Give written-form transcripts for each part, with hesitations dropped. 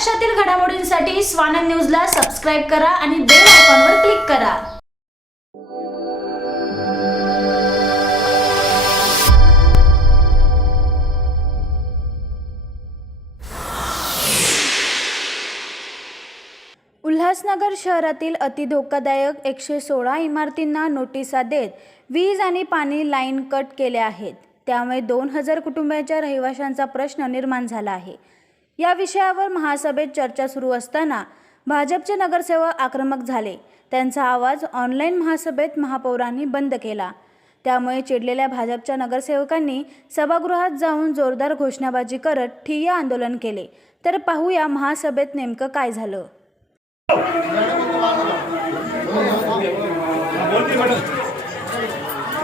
महाराष्ट्रातील घडामोडींसाठी स्वानंद न्यूजला सबस्क्राइब करा आणि बेल आयकॉनवर क्लिक करा। उल्हासनगर शहरातील अतिधोकादायक 116 इमारतींना नोटिसा देत वीज आणि पाणी लाईन कट केले आहेत। त्यामुळे 2000 कुटुंबांच्या रहिवाशांचा प्रश्न निर्माण झाला आहे। या विषयावर महासभेत चर्चा सुरू असताना भाजपचे नगरसेवक आक्रमक झाले। त्यांचा आवाज ऑनलाईन महासभेत महापौरांनी बंद केला। त्यामुळे चिडलेल्या भाजपच्या नगरसेवकांनी सभागृहात जाऊन जोरदार घोषणाबाजी करत ठिय्या आंदोलन केले। तर पाहूया महासभेत नेमकं काय झालं।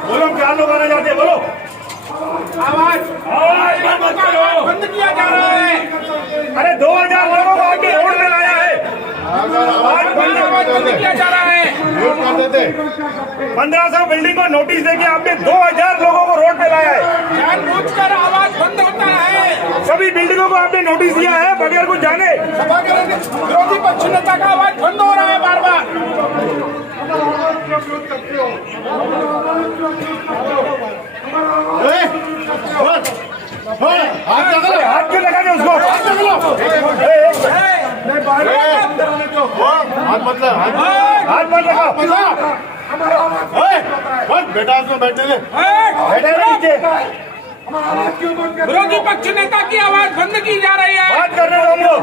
बोलो क्या लोग आने जाते हैं, बोलो आवाज आवाज बंद करो, बंद किया जा रहा है। अरे 2000 लोगों को आपने रोड में लाया है, आवाज बंद किया जा रहा है। 1500 बिल्डिंग को नोटिस देके आपने 2000 लोगों को रोड पे लाया है। जानबूझकर आवाज बंद होता है। सभी बिल्डिंगों को आपने नोटिस दिया है बगैर कुछ जाने। विरोधी पक्ष नेता का आवाज बंद हो रहा है बार बार। हाथ क्यों लगा दे उसको? हाथ मत लगाओ। बेटा उसको बैठने दे। विरोधी पक्ष नेता की आवाज बंद की जा रही है। बात कर रहे हो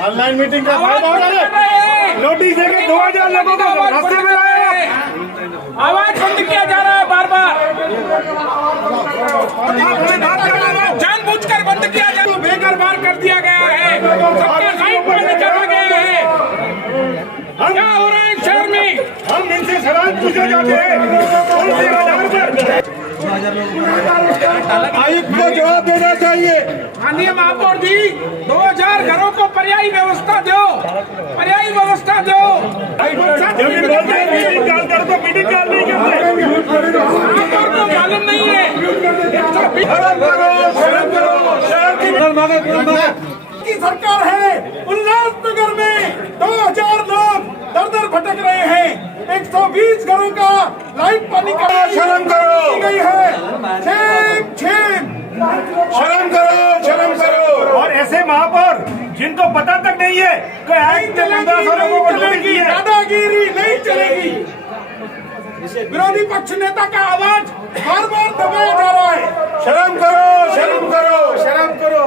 ऑनलाइन मीटिंग का नोटिस देके 2000 लोगों को रास्ते में लाए। आवाज बंद किया जा रहा है बार बार। जानबूझकर बंद किया जा रहा है, बेदरबार कर दिया गया है। सबके लाइट पानी चला गया है। क्या हो रहा है शहर में? हम इनसे सवाल पूछना चाहते हैं। आयुक्त को जवाब देना चाहिए। माननीय महापौर जी, 2000 घरों को पर्यायी व्यवस्था दो, पर्यायी व्यवस्था दो। मीटिंग कॉल कर दो, मीटिंग कॉल नहीं करते। महापौर को मालूम नहीं है। की सरकार है। उल्लासनगर में 2000 लोग दर दर भटक रहे हैं। 120 घरों का लाइट पानी का शर्म करो गई है। शर्म करो, शर्म करो। और ऐसे महापौर जिनको पता तक नहीं है कि दादागिरी नहीं चलेगी। विरोधी पक्ष नेता का आवाज बार बार दबाया जा रहा है। शर्म करो, शर्म करो, शर्म करो।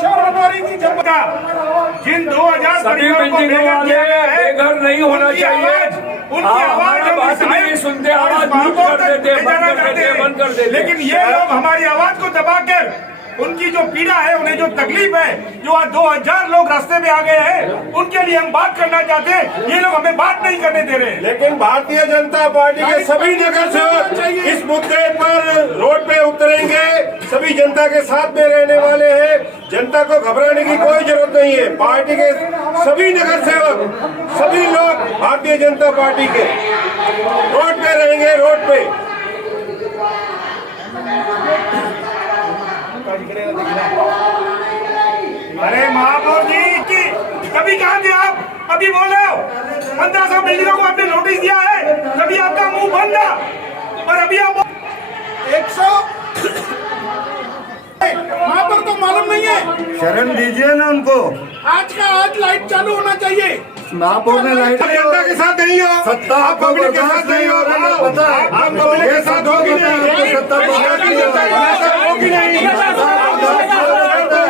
हमारी जनता जिन 2000 परिवारों को बेघर नहीं होना चाहिए। उनकी आवाज नहीं सुनते, आवाज बंद कर देते। लेकिन ये लोग हमारी आवाज को दबाकर उनकी जो पीड़ा है, उन्हें जो तकलीफ है, जो आज 2000 लोग रास्ते में आ गए हैं, उनके लिए हम बात करना चाहते हैं। ये लोग हमें बात नहीं करने दे रहे। लेकिन भारतीय जनता पार्टी के सभी नगर सेवक इस मुद्दे पर रोड पे उतरेंगे। सभी जनता के साथ में रहने वाले हैं। जनता को घबराने की कोई जरूरत नहीं है। पार्टी के सभी नगर सेवक, सभी लोग भारतीय जनता पार्टी के रोड पे रहेंगे, रोड पे। अरे महापौर जी की कभी कहाँ थे आप? अभी बोल रहे हो 1500 बिल्डिंगों को आपने नोटिस दिया है, कभी आपका मुंह बंद था और अभी आप 100 महापौर को मालूम नहीं है। शरण दीजिए ना उनको। आज का आज लाइट चालू होना चाहिए। महापौर ने लाइट जनता के साथ नहीं हो, सत्ता आप पब्लिक के साथ नहीं हो। पता है आप पब्लिक के साथ होगी नहीं, सत्ता होगी नहीं।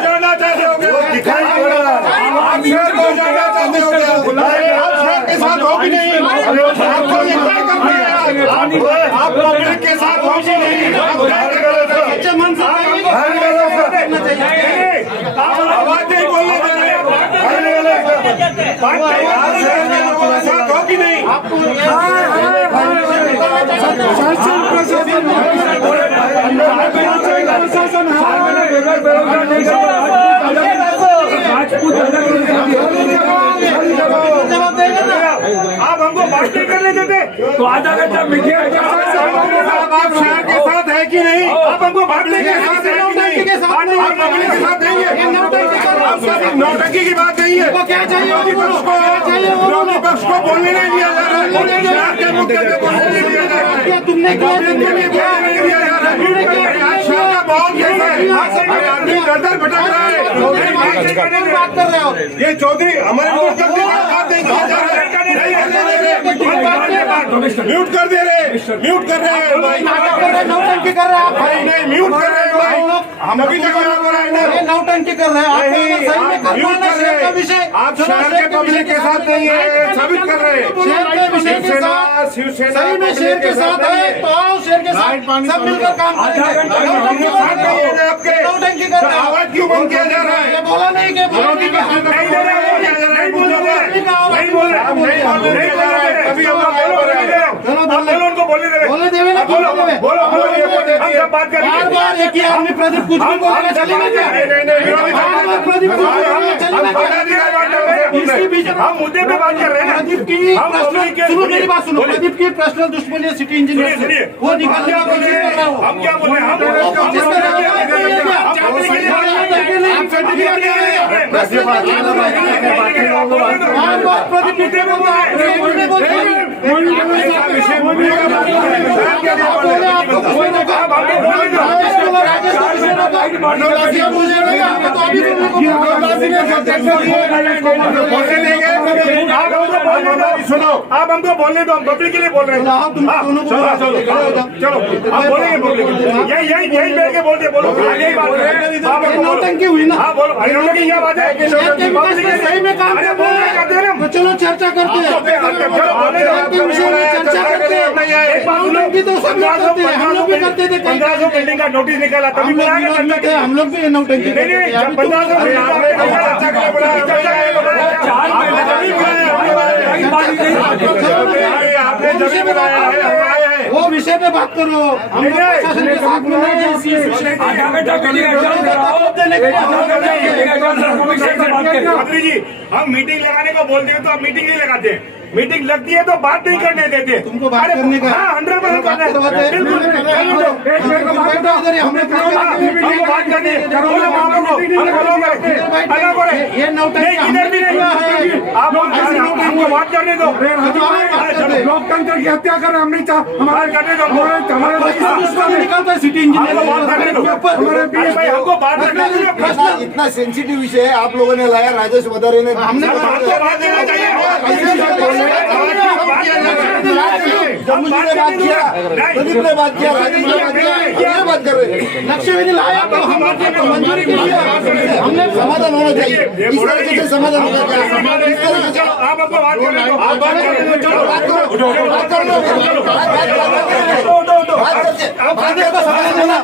जाना चाहते हो, दिखाई पड़ रहा है। आप शहर को जाना चाहते हो, आप शहर के साथ होगी नहीं। आपको ये तय करना है, आप पब्लिक के साथ होगी नहीं। सच्चे मन से आप आवाज नहीं बोलने दे रहे। साथ होगी नहीं। आप हमको बात नहीं करने देते तो आधा घंटा मीटिंग आप शहर के साथ है कि नहीं? आप हमको बात नहीं के साथ है कि नहीं? आप पब्लिक के साथ नहीं है। नौटंकी की बात नहीं है। क्या चाहिए? विरोधी पक्ष को बोलने नहीं दिया जा रहा है। शहर के मुद्दे पे बोलने नहीं दिया जा रहा है। तुमने बोलने नहीं दिया जा रहा है। शहर का माहौल कैसा है? आदमी दर भटक रहा है। बात कर रहे हो? ये चौधरी हमारे म्यूट कर दे रहे, बात नहीं किया जा रहा है। म्यूट कर दे रहे, म्यूट कर रहे हैं भाई। नौटंकी कर रहे हैं आप। भाई नहीं, म्यूट कर रहे हैं भाई। हम अभी तक बना रहे हैं ये नौटंकी कर रहे हैं आप। नहीं, सही में आप म्यूट कर रहे हैं। आप शहर के पब्लिक के साथ नहीं है, साबित कर रहे हैं। शेर के विषय के साथ, शिवसेना सही में शेर के साथ है तो आओ शेर के साथ सब मिलकर काम करेंगे। नौटंकी कर रहे हो, आपके नौटंकी कर रहे हो। आवाज क्यों बंद किया जा रहा है? ये बोला नहीं कि विरोधी पक्ष का नहीं बोल रहे, नहीं बोल रहे, नहीं बोल रहे, नहीं बोल रहे। अभी हम लोग आगे बढ़ रहे हैं। आप बोलो, उनको बोलने देवे। बोले देवे ना, बोलो, बोले देवे। बोलो, हम सब बात करेंगे। बार बार एक ही आदमी प्रदीप कुछ भी बोलना चलेगा क्या? बार बार प्रदीप कुछ भी बोलना चलेगा क्या? इसके बीच हम मुद्दे पे बात कर रहे हैं। प्रदीप की हम पर्सनल, बोलिए, सुनो मेरी बात सुनो। बोलिए। प्रदीप की पर्सनल दुश्मनी है सिटी इंजीनियर से, सुनिए, वो निकालने की कोशिश कर रहा हूँ। हम क्या बोल रहे हैं? हम वो कोशिश कर रहा हूँ। आप नहीं है क्या? आप बार बार प्रदीप मुद्दे बोलता है, मुद्दे बोलता है। सुनो, आप हमको बोलने दो, हम पब्लिक के लिए बोल रहे हैं। हाँ, तुम दोनों को चलो, चलो, आप बोलेंगे पब्लिक यही बैठ के बोलते बोलो, यही बात है। नौटंकी हुई ना। हाँ बोलो, नौटंकी क्या बात है? सही में काम अरे बोल रहे करते हैं ना। तो चलो चर्चा करते हैं। चलो बोले के विषय में चर्चा करते हैं। एक बात सुनो, नौटंकी तो सब लोग करते हैं, हम लोग भी करते थे। 1500 बिल्डिंग का नोटिस निकाला तभी हम लोग बुलाया विरोध में थे, हम लोग भी नौटंकी नहीं नहीं, जब 1500 बिल्डिंग का चर्चा के लिए बुलाया, चर्चा के लिए बुलाया, आपने जब बुलाया है, हम आए हैं। वो विषय पे बात करो। हम लोग प्रशासन के साथ में नहीं है इसी विषय पे। देने के लिए हम लोग मंत्री जी, हम मीटिंग लगाने को बोलते हैं तो आप मीटिंग नहीं लगाते। मीटिंग लगती है तो बात नहीं करने देते। तुमको बात करने का 100% करना है। बिल्कुल, हमको बात करनी है। बोलो वहाँ पर हम अलग हो रहे। ये नौटंकी इधर भी नहीं है। आप हमको बात करने दो। लोकतंत्र की हत्या कर हम नहीं चाह बात करने दो। निकलता है सिटी हमको बात करने दो। अरे भाई, हमको बात करने दो। इतना सेंसिटिव विषय है, आप लोगों ने लाया, राजेश वधारे ने। हमने आपको बात देना चाहिए। जमुनी ने बात किया, प्रदीप ने बात किया, राजेश ने बात किया, क्या बात कर रहे हैं? लक्ष्य भी नहीं लाया तो हम लोग को मंजूरी के लिए हमने समाधान होना चाहिए। इस तरीके से समाधान होना चाहिए। इस तरीके से आप हमको बात करने दो। आप बात करने दो। चलो बात करो, बात कर लो, बात करके प्रदीप का समाधान होना।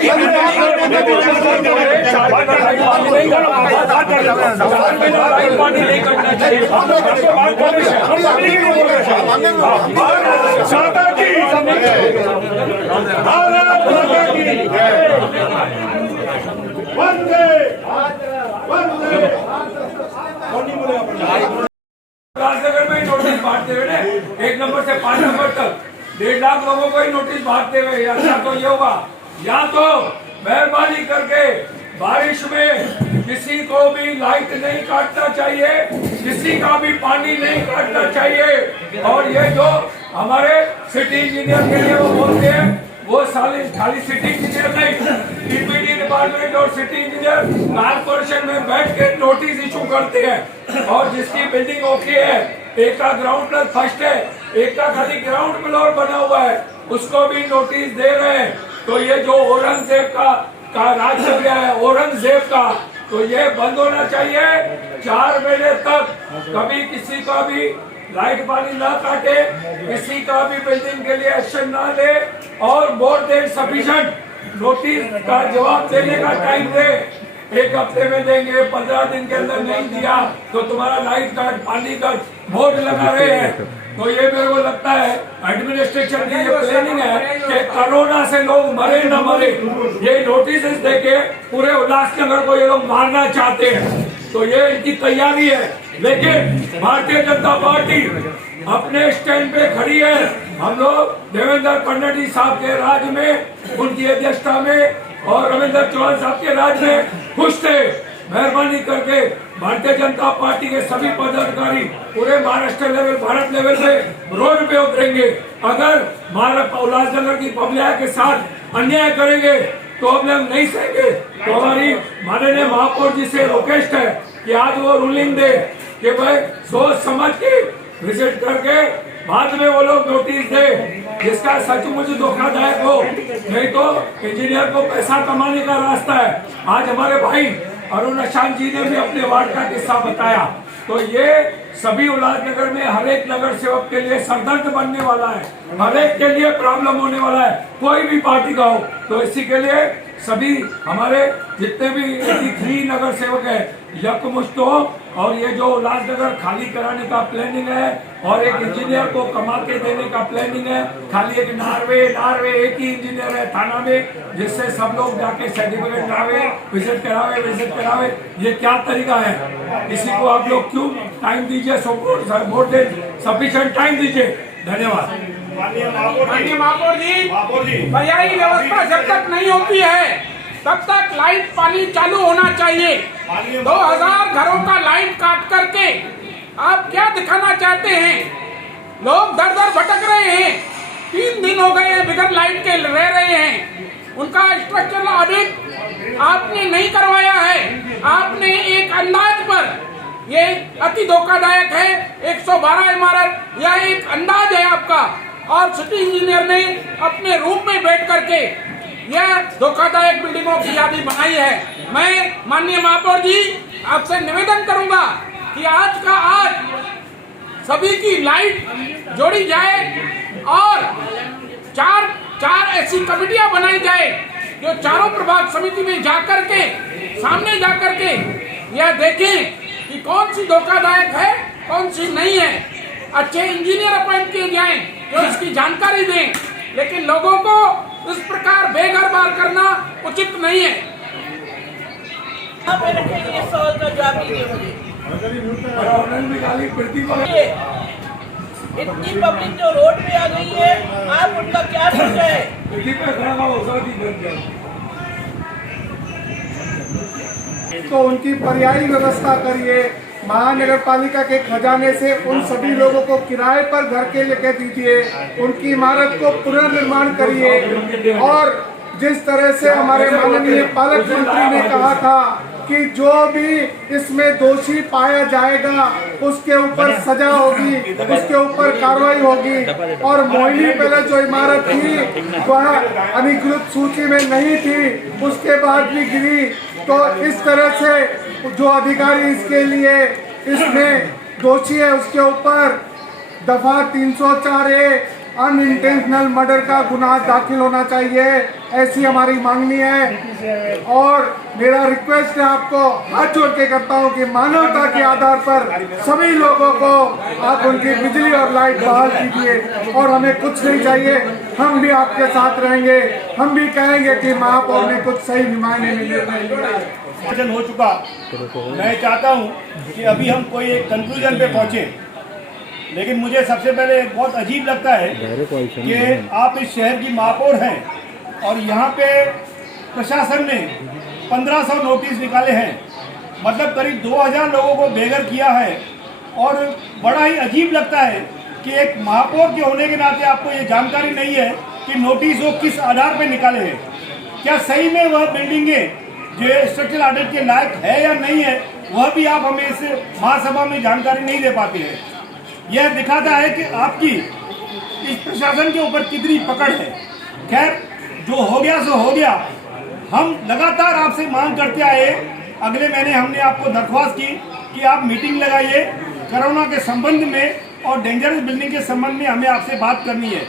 राजनगर में ही नोटिस बांटते हुए ना, 1 नंबर से 5 नंबर तक 1.5 लाख लोगों को ही नोटिस बांटते हुए, या तो ये होगा, या तो मेहरबानी करके बारिश में किसी को भी लाइट नहीं काटना चाहिए, किसी का भी पानी नहीं काटना चाहिए। और ये जो हमारे सिटी इंजीनियर के लिए वो बोलते हैं, वो खाली सिटी इंजीनियर नहीं, टीपीडी डिपार्टमेंट और सिटी इंजीनियर कारपोरेशन में बैठ के नोटिस इशू करते हैं। और जिसकी बिल्डिंग ओके है, एक का ग्राउंड प्लस फर्स्ट है, एक का खाली ग्राउंड फ्लोर बना हुआ है, उसको भी नोटिस दे रहे हैं। तो ये जो औरंगजेब का राज चल गया है, औरंगजेब का, तो ये बंद होना चाहिए। 4 महीने तक कभी किसी का भी लाइट पानी ना काटे, किसी का भी बिल्डिंग के लिए एक्शन ना ले, और मोर देन सफिशिएंट नोटिस का जवाब देने का टाइम दे। 1 हफ्ते में देंगे, 15 दिन के अंदर नहीं दिया तो तुम्हारा लाइट का पानी का बोर्ड लगा रहे हैं। तो ये मेरे को लगता है एडमिनिस्ट्रेशन की ये प्लानिंग है कि कोरोना से लोग मरे न मरे, ये नोटिस देके पूरे उल्लासनगर को ये लोग मारना चाहते हैं। तो ये इनकी तैयारी है। लेकिन भारतीय जनता पार्टी अपने स्टैंड पे खड़ी है। हम लोग देवेंद्र फडणवीस साहब के राज में, उनकी अध्यक्षता में और रविंद्र चौहान साहब के राज में खुश थे। मेहरबानी करके भारतीय जनता पार्टी के सभी पदाधिकारी पूरे महाराष्ट्र लेवल, भारत लेवल पे रोड पे उतरेंगे। अगर उल्लासनगर की पब्लिक के साथ अन्याय करेंगे तो हम नहीं सहेंगे। तो हमारी माननीय महापौर जी से रिक्वेस्ट है कि आज वो रूलिंग दे कि भाई सोच समझ के विजिट करके बाद में वो लोग नोटिस दे जिसका सचमुच धोखादायक हो, नहीं तो इंजीनियर को पैसा कमाने का रास्ता है। आज हमारे भाई अरुण अशांत जी ने भी अपने वार्ड का किस्सा बताया। तो ये सभी उल्लासनगर में हर एक नगर सेवक के लिए सरदर्द बनने वाला है, हर एक के लिए प्रॉब्लम होने वाला है, कोई भी पार्टी का हो। तो इसी के लिए सभी हमारे जितने भी 83 नगर सेवक है यकमुश्त हो और ये जो उल्लासनगर खाली कराने का प्लानिंग है और एक इंजीनियर को कमा के देने का प्लानिंग है, खाली एक नारवे एक ही इंजीनियर है थाना में, जिससे सब लोग जाके सर्टिफिकेट लावे, विजिट करावे, ये क्या तरीका है? इसी को आप लोग क्यों टाइम दीजिए, सफिशिएंट टाइम दीजिए। धन्यवाद। माननीय महापौर जी, पर्यायी व्यवस्था जब तक नहीं होती है तब तक लाइट पानी चालू होना चाहिए। 2000 घरों का लाइट काट करके आप क्या दिखाना चाहते हैं? लोग दर दर भटक रहे हैं, 3 दिन हो गए हैं बिगर लाइट के रह रहे हैं। उनका स्ट्रक्चरल ऑडिट आपने नहीं करवाया है। आपने एक अंदाज पर, ये अति धोखादायक है, 112 इमारत या एक अंदाज है आपका, और सिटी इंजीनियर ने अपने रूम में बैठ करके यह धोखादायक बिल्डिंगों की यादी बनाई है। मैं माननीय महापौर जी आपसे निवेदन करूंगा कि आज का आज सभी की लाइट जोड़ी जाए और चार ऐसी कमेटियां बनाई जाए जो चारों प्रभाग समिति में जाकर के सामने जाकर के यह देखें कि कौन सी धोखादायक है, कौन सी नहीं है। अच्छे इंजीनियर अपॉइंट किए जाएं जो इसकी जानकारी दें, लेकिन लोगों को इस प्रकार बेघर बार करना उचित नहीं है। ये सवाल का जवाब दीजिए मुझे। इतनी पब्लिक जो रोड पे आ गई है, आप उनका क्या सोच रहे हैं? तो उनकी पर्यायी व्यवस्था करिए। महानगर पालिका के खजाने से उन सभी लोगों को किराए पर घर के लेके दीजिए, उनकी इमारत को पुनर्निर्माण करिए। और जिस तरह से हमारे माननीय पालक मंत्री ने कहा था कि जो भी इसमें दोषी पाया जाएगा उसके ऊपर सजा होगी, उसके ऊपर कार्रवाई होगी। और मोहिनी पहले जो इमारत थी वह अधिकृत सूची में नहीं थी, उसके बाद भी गिरी। तो इस तरह से जो अधिकारी इसके लिए इसमें दोषी है उसके ऊपर दफा 304A अनइंटेंशनल मर्डर का गुनाह दाखिल होना चाहिए, ऐसी हमारी मांगनी है। और मेरा रिक्वेस्ट है, आपको हाथ जोड़ के करता हूं कि मानवता के आधार पर सभी लोगों को आप उनकी बिजली और लाइट बहाल कीजिए। और हमें कुछ नहीं चाहिए, हम भी आपके साथ रहेंगे, हम भी कहेंगे कि महापौर ने कुछ सही मायने में निर्णय लिया। हो चुका, मैं चाहता हूं कि अभी हम कोई एक कंक्लूजन पे पहुंचे। लेकिन मुझे सबसे पहले बहुत अजीब लगता है कि आप इस शहर की महापौर हैं और यहाँ पे प्रशासन ने 1500 नोटिस निकाले हैं, मतलब करीब 2000 लोगों को बेघर किया है। और बड़ा ही अजीब लगता है कि एक महापौर के होने के नाते आपको ये जानकारी नहीं है कि नोटिस वो किस आधार पर निकाले हैं। क्या सही में वह बिल्डिंगें जो स्ट्रक्चरल ऑडिट के लायक है या नहीं है, वह भी आप हमें इस महासभा में जानकारी नहीं दे पाते हैं। यह दिखाता है कि आपकी इस प्रशासन के ऊपर कितनी पकड़ है। खैर, जो हो गया सो हो गया। हम लगातार आपसे मांग करते आए, अगले महीने हमने आपको दरख्वास्त की कि आप मीटिंग लगाइए कोरोना के संबंध में और डेंजरस बिल्डिंग के संबंध में हमें आपसे बात करनी है।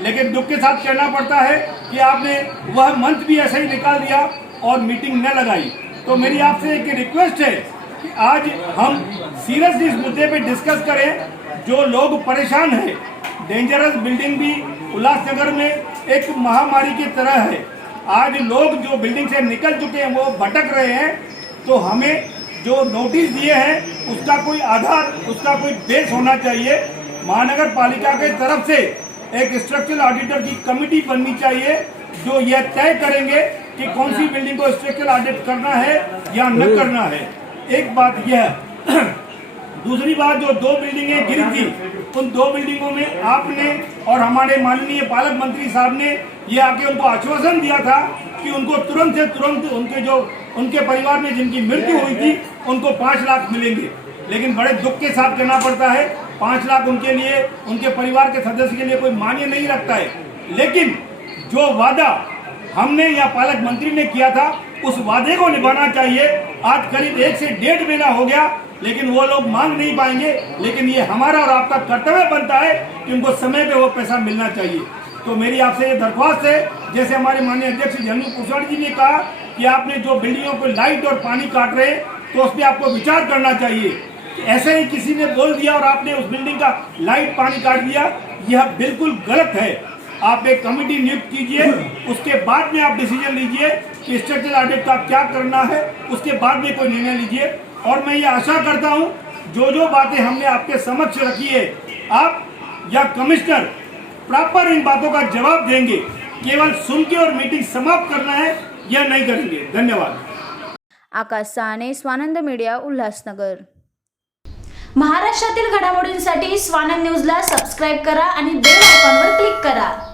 लेकिन दुख के साथ कहना पड़ता है कि आपने वह मंच भी ऐसा ही निकाल दिया और मीटिंग न लगाई। तो मेरी आपसे एक रिक्वेस्ट है कि आज हम सीरियसली इस मुद्दे पे डिस्कस करें। जो लोग परेशान हैं, डेंजरस बिल्डिंग भी उल्लासनगर में एक महामारी की तरह है। आज लोग जो बिल्डिंग से निकल चुके हैं वो भटक रहे हैं। तो हमें जो नोटिस दिए हैं उसका कोई आधार, उसका कोई बेस होना चाहिए। महानगर पालिका के तरफ से एक स्ट्रक्चरल ऑडिटर की कमेटी बननी चाहिए जो यह तय करेंगे कि कौन सी बिल्डिंग को स्ट्रक्चरल ऑडिट करना है या न करना है। एक बात यह दूसरी बात, जो 2 बिल्डिंगें गिरी थी, उन 2 बिल्डिंगों में आपने और हमारे माननीय पालक मंत्री साहब ने ये आके उनको आश्वासन दिया था कि उनको तुरंत से तुरंत उनके परिवार में जिनकी मृत्यु हुई थी उनको 5 लाख मिलेंगे। लेकिन बड़े दुख के साथ कहना पड़ता है 5 लाख उनके लिए, उनके परिवार के सदस्य के लिए कोई मान्य नहीं रखता है। लेकिन जो वादा हमने या पालक मंत्री ने किया था उस वादे को निभाना चाहिए। आज करीब 1 से 1.5 महीना हो गया, लेकिन वो लोग मांग नहीं पाएंगे। लेकिन ये हमारा और आपका कर्तव्य बनता है कि उनको समय पे वो पैसा मिलना चाहिए। तो मेरी आपसे ये दरख्वास्त है, जैसे हमारे माननीय अध्यक्ष जन्नू कुशवाहा जी ने कहा कि आपने जो बिल्डिंगों को लाइट और पानी काट रहे हैं तो उस पर आपको विचार करना चाहिए। ऐसे ही किसी ने बोल दिया और आपने उस बिल्डिंग का लाइट पानी काट दिया, यह बिल्कुल गलत है। आप एक कमेटी नियुक्त कीजिए, उसके बाद में आप डिसीजन लीजिए कि स्ट्रक्चरल ऑडिट का क्या करना है, उसके बाद में कोई निर्णय लीजिए। और मैं ये आशा करता हूं जो बातें हमने आपके समक्ष रखी है, आप या कमिश्नर प्रॉपर इन बातों का जवाब देंगे। केवल सुन के और मीटिंग समाप्त करना है यह नहीं करेंगे। धन्यवाद। आकाश साने, स्वानंद मीडिया, उल्हासनगर। महाराष्ट्रातील घडामोडींसाठी स्वानंद न्यूजला सबस्क्राईब करा आणि बेल आयकॉनवर क्लिक करा।